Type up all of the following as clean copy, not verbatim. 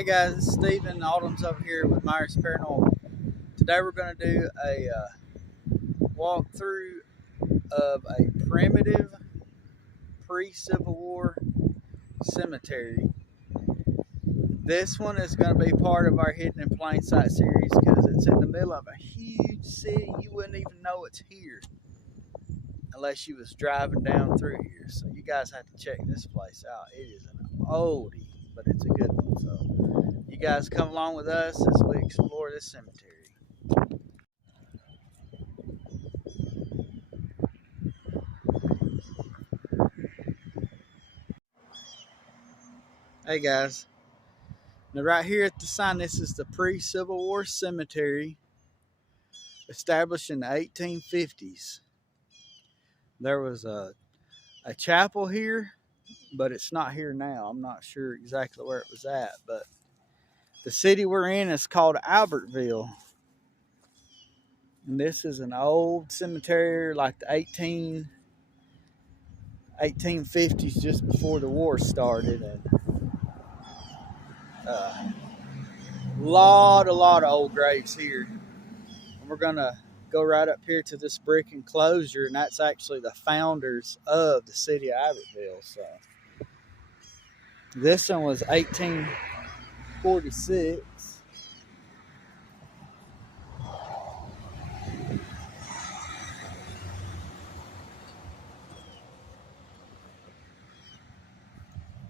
Hey guys, it's Steven. Autumn's over here with myersp. Today we're going to do a walkthrough of a primitive pre-Civil War cemetery. This one is going to be part of our Hidden in Plain Sight series because it's in the middle of a huge city. You wouldn't even know it's here unless you was driving down through here. So you guys have to check this place out. It is an oldie, but it's a good one. So you guys come along with us as we explore this cemetery. Hey guys, now right here at the sign, this is the pre-Civil War cemetery established in the 1850s. There was a chapel here, but it's not here now. I'm not sure exactly where it was at, but the city we're in is called Albertville. And this is an old cemetery like the 1850s, just before the war started. And a lot of old graves here. And we're gonna go right up here to this brick enclosure, and that's actually the founders of the city of Albertville. So this one was 1846.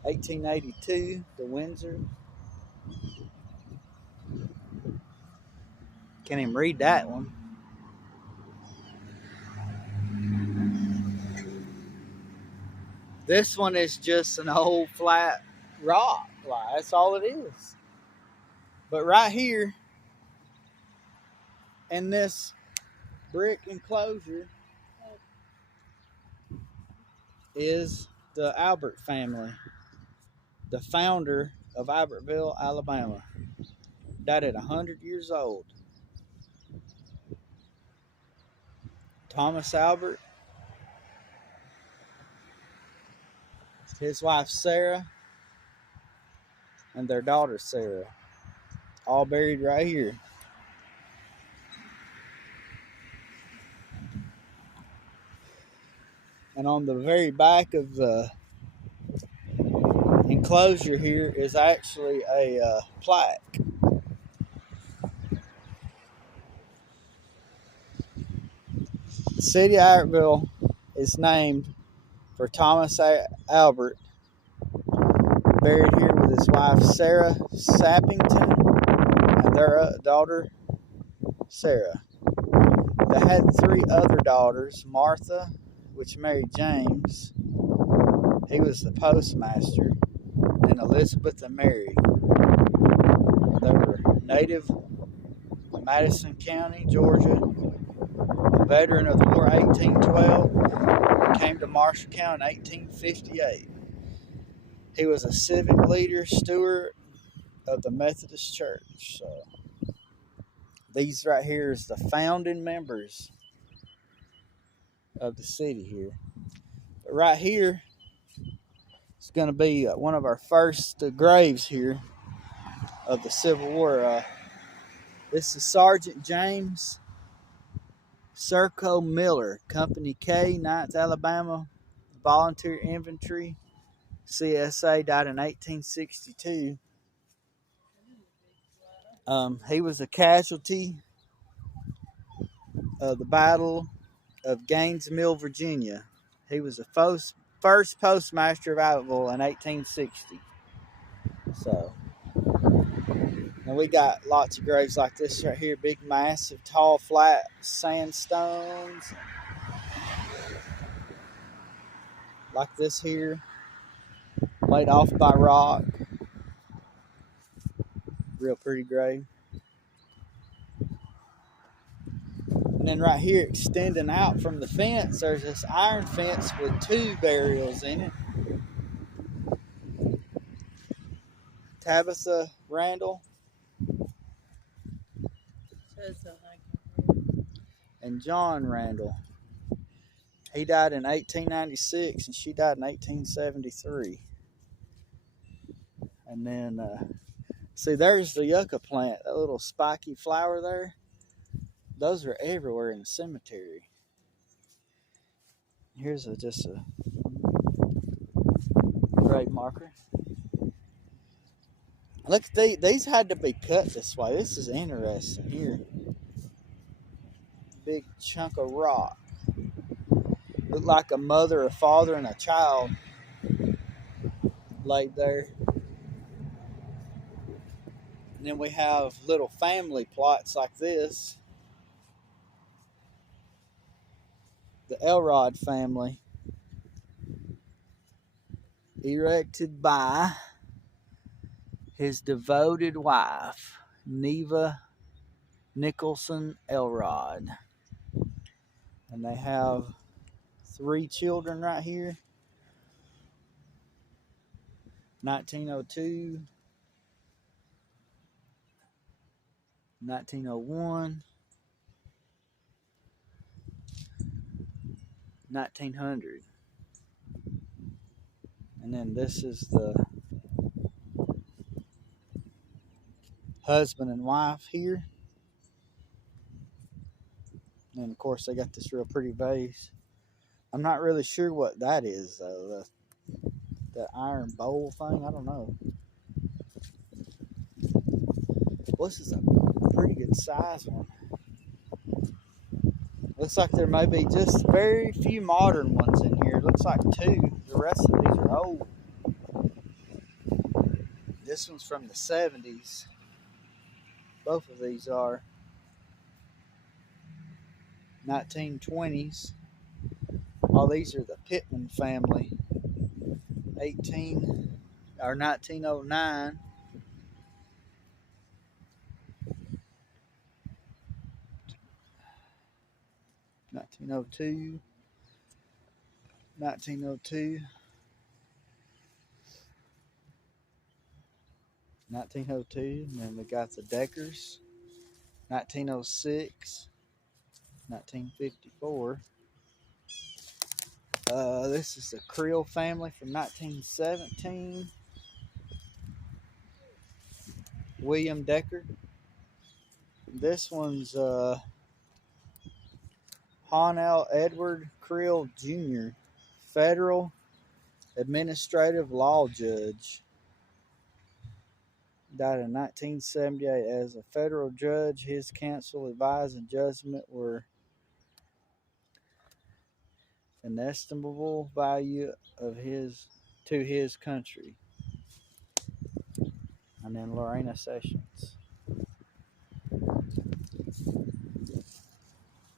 (1882), the Windsor. Can't even read that one. This one is just an old flat rock. Like, that's all it is. But right here in this brick enclosure is the Albert family, the founder of Albertville, Alabama. Died at 100 years old. Thomas Albert, his wife Sarah, and their daughter Sarah, all buried right here. And on the very back of the enclosure here is actually a plaque. The city of Albertville is named for Thomas Albert, buried here with his wife Sarah Sappington and their daughter Sarah. They had 3 other daughters: Martha, which married James, he was the postmaster, and Elizabeth and Mary. They were native of Madison County, Georgia, a veteran of the War 1812, came to Marshall County in 1858. He was a civic leader, steward of the Methodist Church. So these right here is the founding members of the city here. But right here is going to be one of our first graves here of the Civil War. This is Sergeant James Serco Miller, Company K, 9th Alabama Volunteer Infantry, CSA, died in 1862. He was a casualty of the Battle of Gaines Mill, Virginia. He was the first postmaster of Albertville in 1860. So, and we got lots of graves like this right here, big, massive, tall, flat sandstones. Like this here, laid off by rock. Real pretty grave. And then right here, extending out from the fence, there's this iron fence with 2 burials in it. Tabitha Randall and John Randall. He died in 1896 and she died in 1873. And then See, there's the yucca plant, that little spiky flower there. Those are everywhere in the cemetery. Here's just a grave marker. Look, these had to be cut this way. This is interesting here. Big chunk of rock. Looked like a mother, a father, and a child laid there. And then we have little family plots like this. The Elrod family, erected by his devoted wife, Neva Nicholson Elrod. And they have 3 children right here. 1902, 1901, 1900. And then this is the husband and wife here. And of course they got this real pretty vase. I'm not really sure what that is though. The iron bowl thing, I don't know. Well, this is a pretty good size one. Looks like there may be just very few modern ones in here. Looks like 2. The rest of these are old. This one's from the 70s. Both of these are 1920s. All these are the Pittman family. 1909. 1902. 1902. 1902. And then we got the Deckers. 1906. 1954. This is the Creel family from 1917. William Decker. This one's Honnell Edward Creel Jr., federal administrative law judge. Died in 1978 as a federal judge. His counsel, advice, and judgment were inestimable value of to his country. And then Lorena Sessions.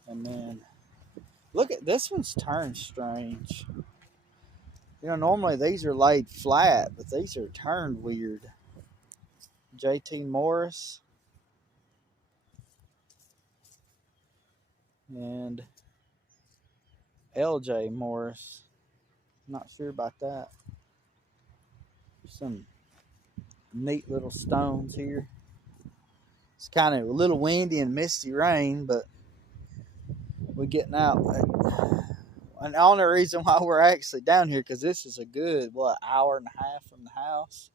And then look at this one's turned strange. You know, normally these are laid flat, but these are turned weird. J.T. Morris and L.J. Morris. Not sure about that. Some neat little stones here. It's kind of a little windy and misty rain, but we're getting out. And the only reason why we're actually down here, because this is a good, hour and a half from the house.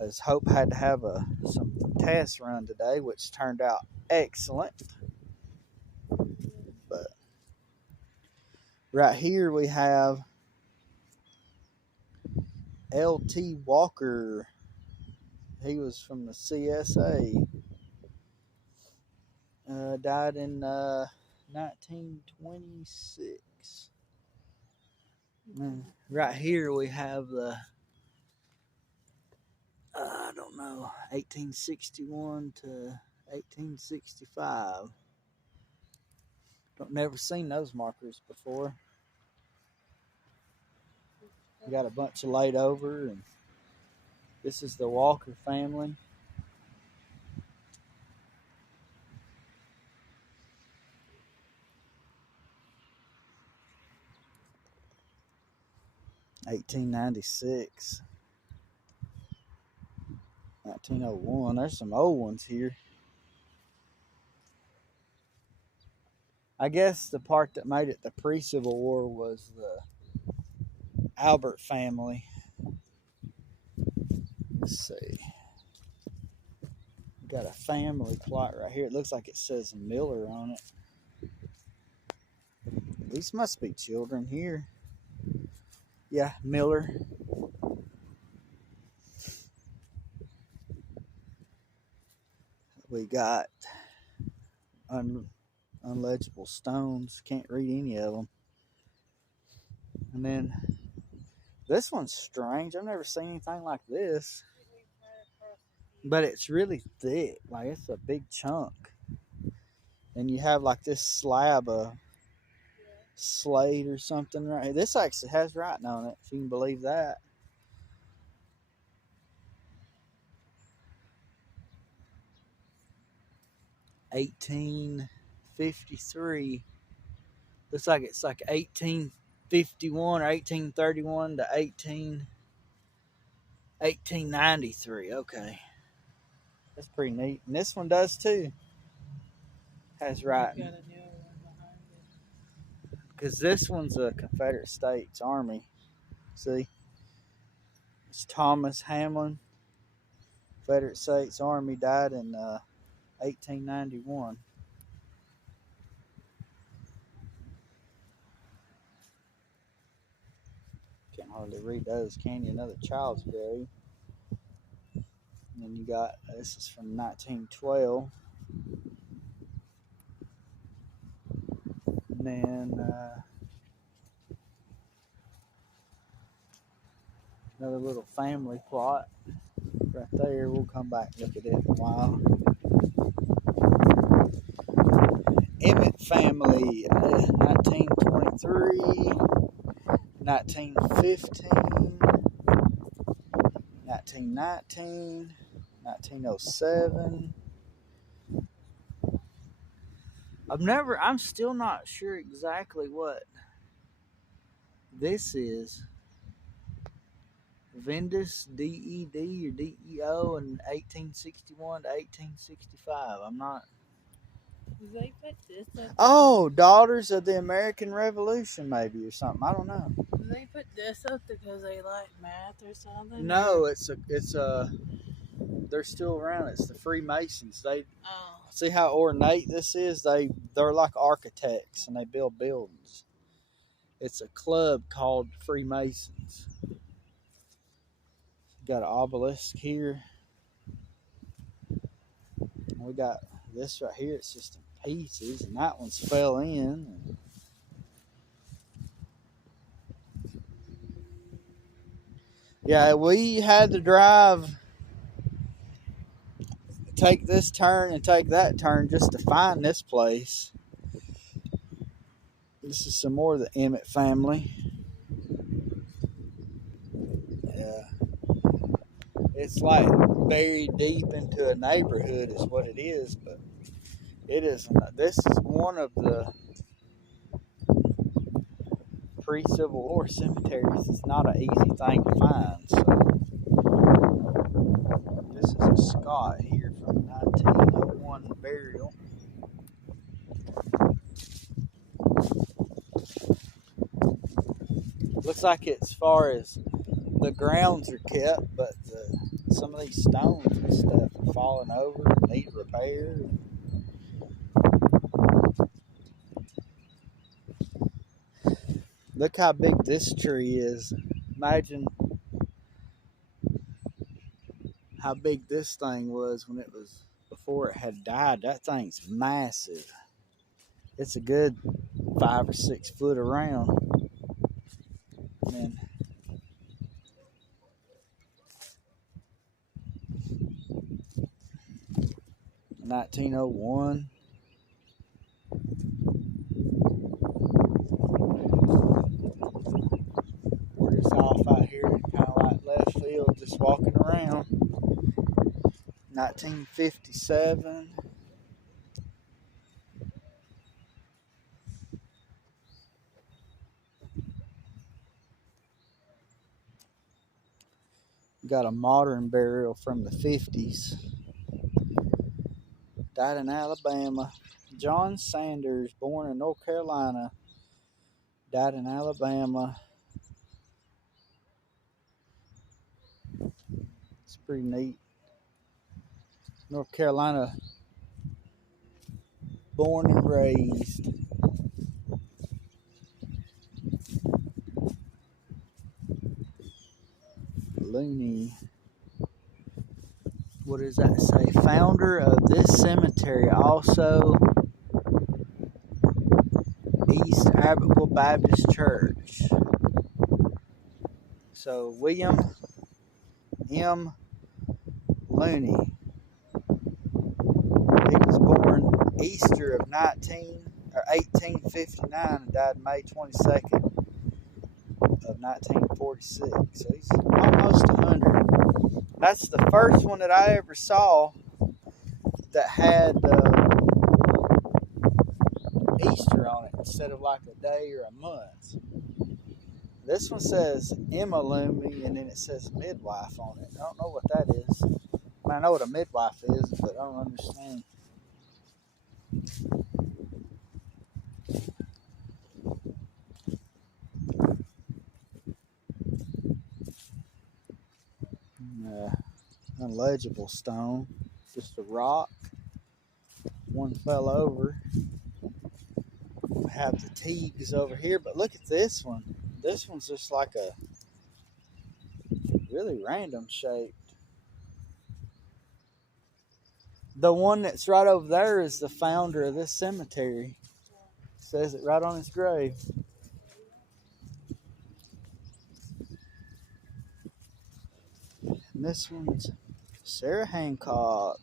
As Hope had to have some tests run today, which turned out excellent. But right here we have L.T. Walker. He was from the CSA. Died in 1926. And right here we have the 1861 to 1865. Never seen those markers before. We got a bunch of laid over, and this is the Walker family. $1896. 1901. There's some old ones here. I guess the part that made it the pre-Civil War was the Albert family. Let's see. Got a family plot right here. It looks like it says Miller on it. These must be children here. Yeah, Miller. We got unlegible stones. Can't read any of them. And then this one's strange. I've never seen anything like this. But it's really thick. Like, it's a big chunk. And you have like this slab of slate or something right here. This actually has writing on it, if you can believe that. $18.53. Looks like it's like 1851 or 1831 to 1893. Okay. That's pretty neat. And this one does too. Has writing. Because this one's a Confederate States Army. See? It's Thomas Hamlin. Confederate States Army, died in 1891. Can't hardly read those, can you? Another child's grave. And then you got, this is from 1912. And then another little family plot right there. We'll come back and look at it in a while. Emmett family, 1923, 1915, 1919, 1907. I'm still not sure exactly what this is. Vendus, D-E-D or D-E-O in 1861 to 1865. I'm not. They put this up. Oh, Daughters of the American Revolution, maybe, or something. I don't know. They put this up because they like math or something. No, it's a. They're still around. It's the Freemasons. They see how ornate this is. They're like architects and they build buildings. It's a club called Freemasons. Got an obelisk here. We got this right here. It's just in pieces, and that one's fell in. Yeah, we had to drive, take this turn and take that turn just to find this place. This is some more of the Emmett family. Yeah. It's like buried deep into a neighborhood is what it is, but it isn't. This is one of the pre-Civil War cemeteries. It's not an easy thing to find. So this is a Scott here from 1901 burial. Looks like as far as the grounds are kept, but some of these stones and stuff are falling over, need repair. Look how big this tree is. Imagine how big this thing was when it was before it had died. That thing's massive. It's a good 5 or 6 foot around. And 1901. We're just off out here, kind of like left field, just walking around. 1957. Got a modern burial from the 50s. Died in Alabama. John Sanders, born in North Carolina, died in Alabama. It's pretty neat. North Carolina, born and raised. Looney. What does that say? Founder of this cemetery, also East Albertville Baptist Church. So William M. Looney. He was born Easter of 1859 and died May 22nd of 1946. So he's almost 100. That's the first one that I ever saw that had Easter on it instead of like a day or a month. This one says Emma Looney and then it says midwife on it. I don't know what that is. I mean, I know what a midwife is, but I don't understand. Unlegible stone, just a rock. One fell over. We have the Teagues over here, but look at this one. This one's just like a really random shape. The one that's right over there is the founder of this cemetery. It says it right on his grave. And this one's Sarah Hancock.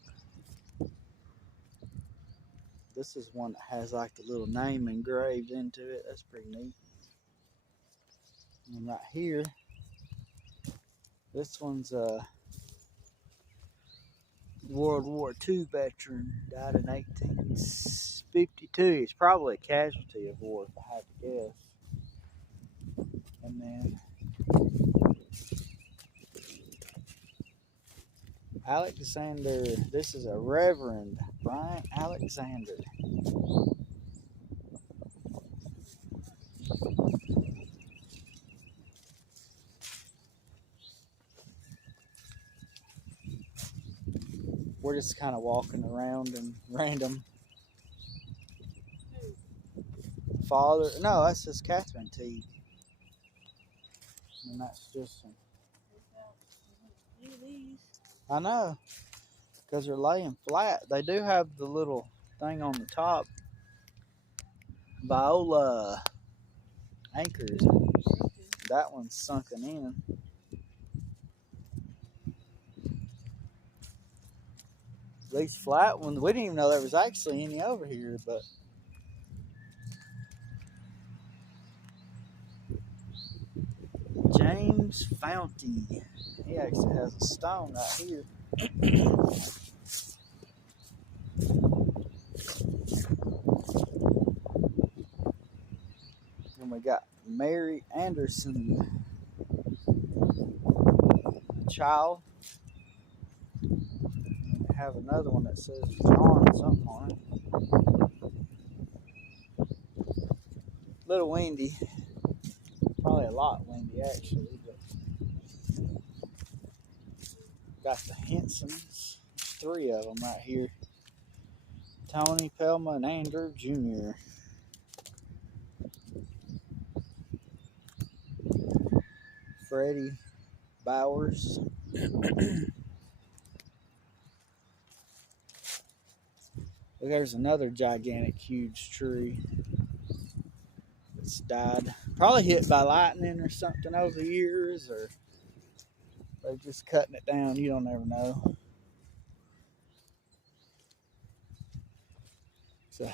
This is one that has like the little name engraved into it. That's pretty neat. And right here, this one's a World War II veteran, died in 1852. He's probably a casualty of war, if I had to guess. And then Alexander, this is a Reverend Brian Alexander. We're just kind of walking around and random. Father, no, that's just Catherine Teague. And that's just some. I know, because they're laying flat. They do have the little thing on the top. Viola anchors. That one's sunken in. These flat ones, we didn't even know there was actually any over here, but James Founty. He actually has a stone right here. And we got Mary Anderson, child. And we have another one that says John something on it. Little windy. Probably a lot windy actually, but got the Hensons. There's 3 of them right here. Tony, Pelma, and Andrew Jr. Freddie Bowers. There's another gigantic, huge tree that's died. Probably hit by lightning or something over the years, or they're just cutting it down. You don't ever know. So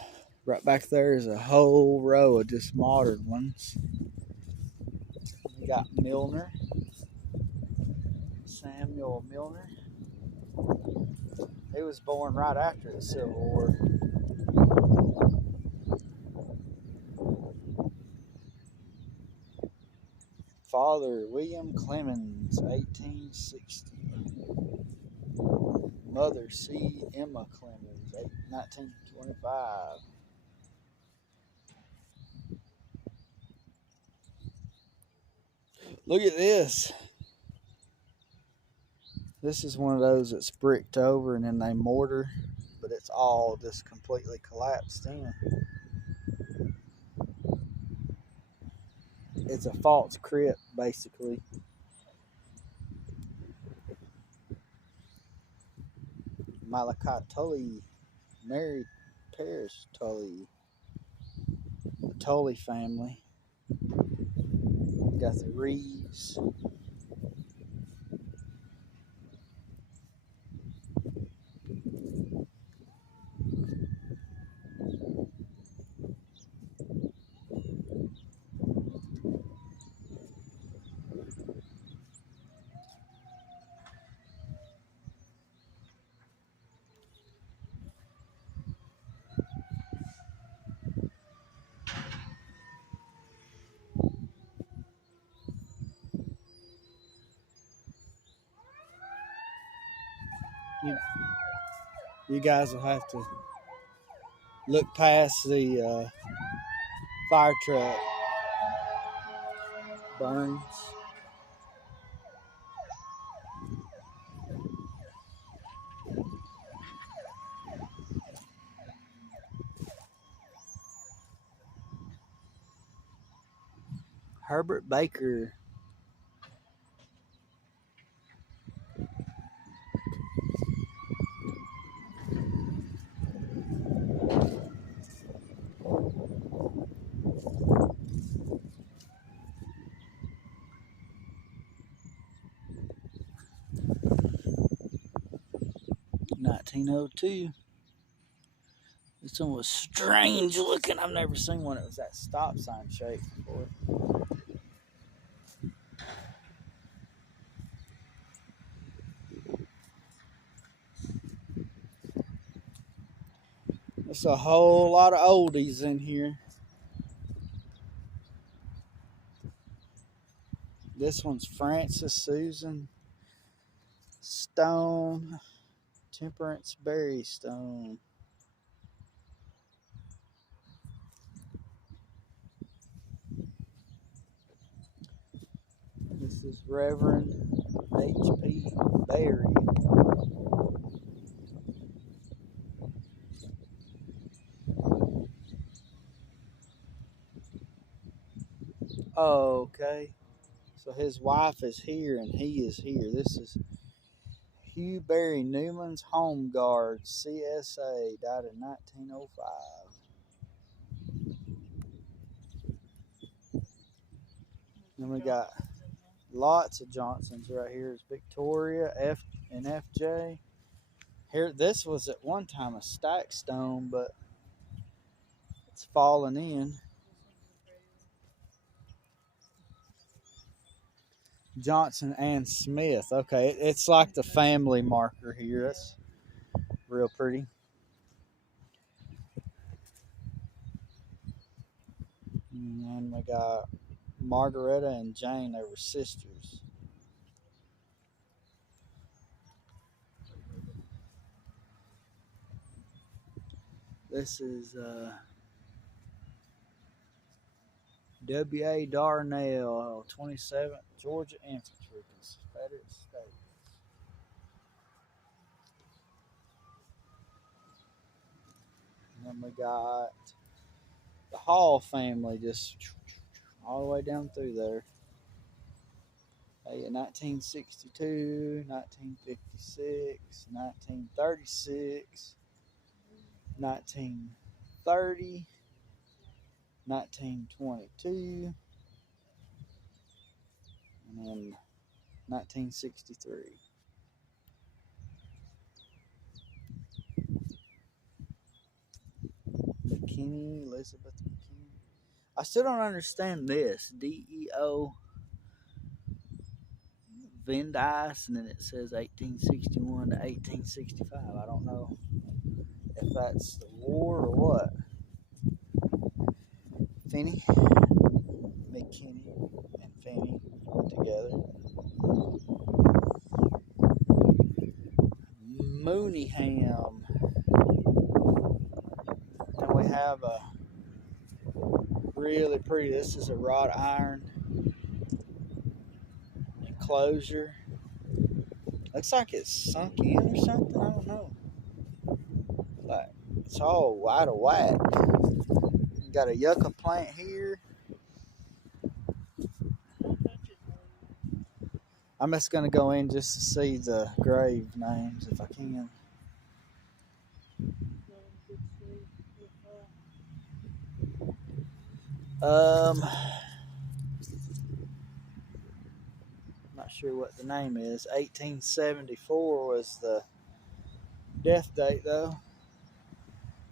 right back there is a whole row of just modern ones. We got Milner, Samuel Milner. He was born right after the Civil War. Father William Clemens, 1860. Mother C. Emma Clemens, 1925. Look at this. This is one of those that's bricked over and then they mortar, but it's all just completely collapsed in. It's a false crypt, basically. Malachi Tully married Paris Tully, the Tully family. Got the Reeves. You, you guys will have to look past the fire truck burns. Herbert Baker. $1902. This one was strange looking. I've never seen one that was that stop sign shape before. There's a whole lot of oldies in here. This one's Francis Susan Stone, Temperance Berry Stone. This is Reverend H.P. Berry. Oh, okay. So his wife is here and he is here. This is Hugh Berry Newman's Home Guard, CSA, died in 1905. Then we got lots of Johnsons right here. It's Victoria F and FJ. Here, this was at one time a stack stone, but it's fallen in. Johnson and Smith. Okay, it's like the family marker here. That's real pretty. And then we got Margaretta and Jane. They were sisters. This is W.A. Darnell, 27th Georgia Infantry, Confederate States. And then we got the Hall family, just all the way down through there. 1962, 1956, 1936, 1930, 1922, and then 1963. McKinney, Elizabeth McKinney. I still don't understand this. DEO Vendice, and then it says 1861 to 1865. I don't know if that's the war or what. Finney, McKinney, and Finney together. Mooneyham. And we have a really pretty, this is a wrought iron enclosure. Looks like it's sunk in or something. I don't know. Like, it's all out of whack. Got a yucca plant here. I'm just gonna go in just to see the grave names if I can. Not sure what the name is. 1874 was the death date though.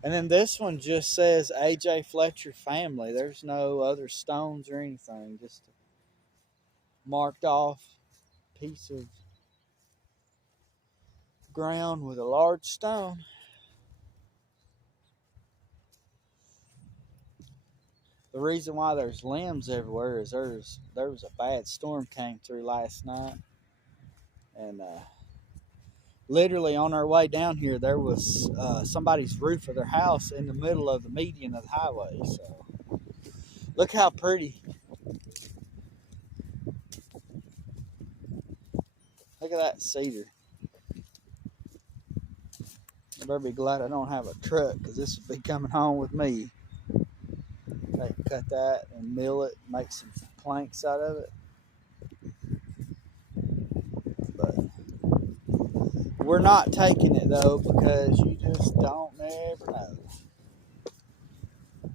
And then this one just says A.J. Fletcher family. There's no other stones or anything. Just a marked off piece of ground with a large stone. The reason why there's limbs everywhere is there was a bad storm came through last night. And literally on our way down here, there was somebody's roof of their house in the middle of the median of the highway. So look how pretty. Look at that cedar. I better be glad I don't have a truck because this would be coming home with me. I can cut that and mill it, make some planks out of it. But we're not taking it though because you just don't never know.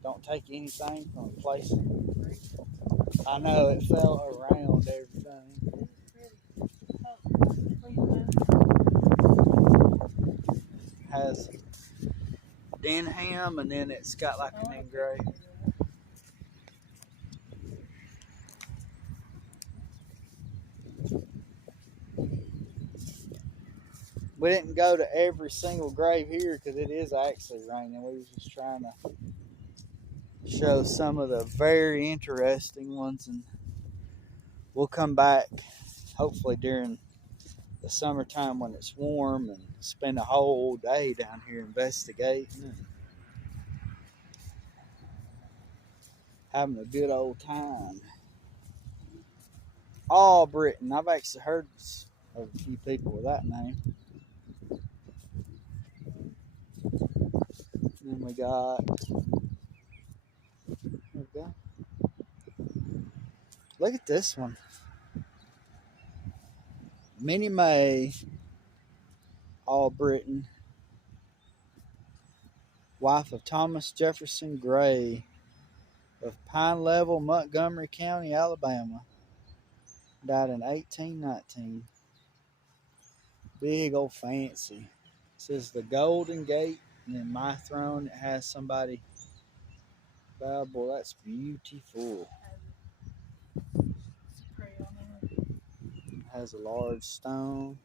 Don't take anything from a place. I know it fell around everything. Has Denham and then it's got like an engraved. We didn't go to every single grave here because it is actually raining. We were just trying to show some of the very interesting ones, and we'll come back hopefully during the summertime when it's warm and spend a whole day down here investigating and having a good old time. Albritton. I've actually heard of a few people with that name. And then we got, there we go. Look at this one. Minnie Mae Albritton, wife of Thomas Jefferson Gray of Pine Level, Montgomery County, Alabama. Died in 1819. Big old fancy. It says the Golden Gate, and then my throne. It has somebody. Oh boy, that's beautiful. It has a large stone.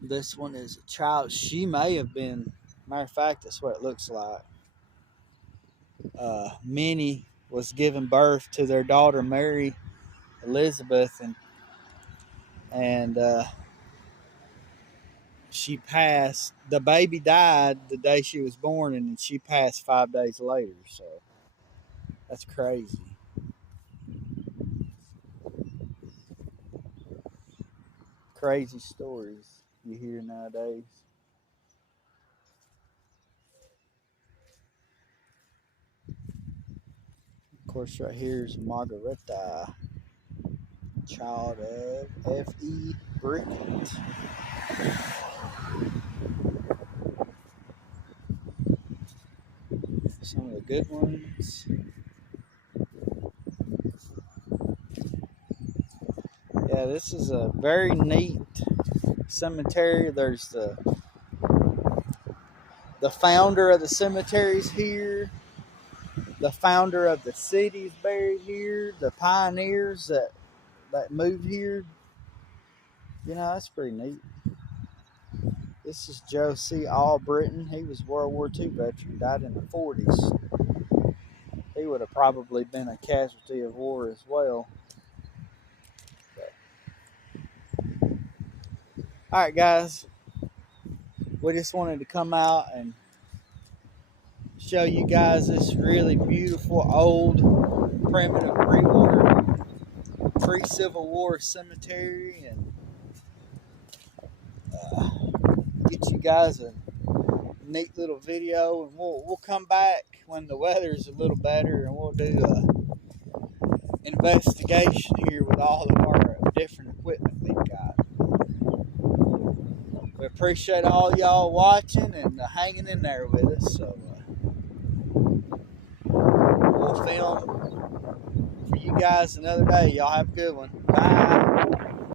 This one is a child. She may have been, matter of fact, that's what it looks like. Minnie was giving birth to their daughter Mary Elizabeth, and she passed. The baby died the day she was born, and she passed 5 days later. So that's crazy. Crazy stories you hear nowadays. Of course, right here is Margaretta, child of F.E. Brickett. Some of the good ones. Yeah, this is a very neat cemetery. There's the founder of the cemeteries here. The founder of the city's buried here. The pioneers that moved here. You know, that's pretty neat. This is Joe C. Albritton. He was a World War II veteran, died in the 40s. He would have probably been a casualty of war as well. Alright guys, we just wanted to come out and show you guys this really beautiful old primitive pre-war, pre-Civil War cemetery, and get you guys a neat little video. And we'll come back when the weather's a little better, and we'll do a investigation here with all of our different equipment we've got. We appreciate all y'all watching and hanging in there with us. So we'll film for you guys another day. Y'all have a good one. Bye.